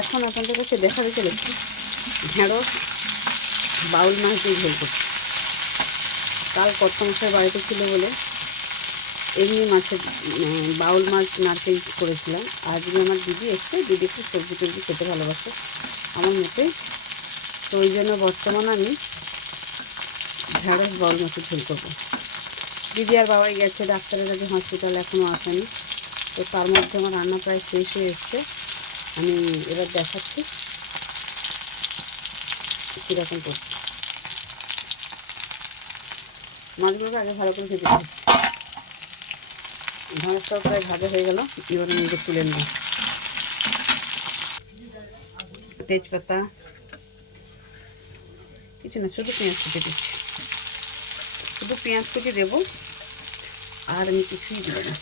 এখন আপনাদের কাছে দেখাতে চলেছি ঢেঁড়স বাউল মাছ দিয়ে ঝোল করছি। কাল কর্তামশাই বাড়িতে ছিল বলে এমনি মাছের বাউল মাছ নারকেল করেছিলাম। আজকে আমার দিদি এসছে, দিদি একটু সবজি টবজি খেতে ভালোবাসে আমার মতোই, তো ওই জন্য বর্তমানে আমি ঢেঁড়স বাউল মাছের ঝোল করবো। দিদি আর বাবাই গেছে ডাক্তারের কাছে, হসপিটাল এখনও আসেনি, তো তার মধ্যে আমার রান্না প্রায় শেষ হয়ে এসছে। আমি এবার দেখাচ্ছি কীরকম করছি। মাছগুলোকে আগে ভালো করে ভেজে দিই। ঢেঁড়সটাও প্রায় ভাজা হয়ে গেল, এবার আমি তুলে নেব। তেজপাতা কিছু না, শুধু পেঁয়াজ কুচি দিচ্ছি, শুধু পেঁয়াজ কুচি দেবো, আর আমি কিছুই দেবো না।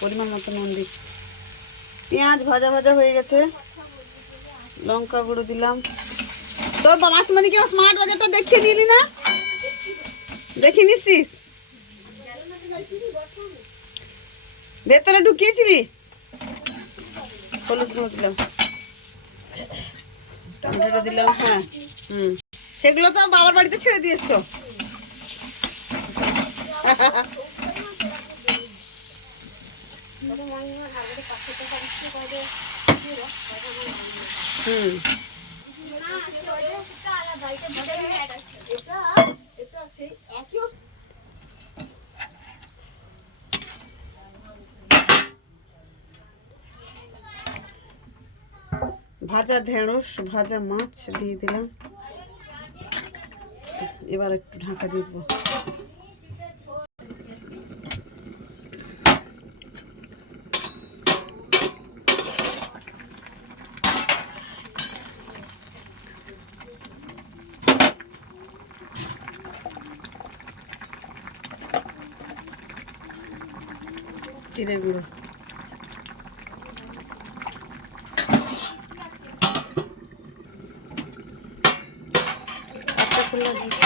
পরিমাণ মতো নুন দিচ্ছি। পেঁয়াজ ভাজা ভাজা হয়ে গেছে, লঙ্কা গুঁড়ো দিলাম। তোর বাবা আসমানি কি স্মার্ট বাজারটা দেখিয়ে নিলি না? দেখিয়ে নিচ্ছিস? ভেতরে ঢুকিয়েছিলি? হলুদ গুঁড়ো দিলাম, টমেটোটা দিলাম। হ্যাঁ, সেগুলো তো বাবার বাড়িতে ছেড়ে দিয়েছো। ভাজা ঢেঁড়স ভাজা মাছ দিয়ে দিলাম, এবার একটু ঢাকা দিয়ে দেবো। জিরে গুঁড়ো, একটা খোলা দিয়েছি।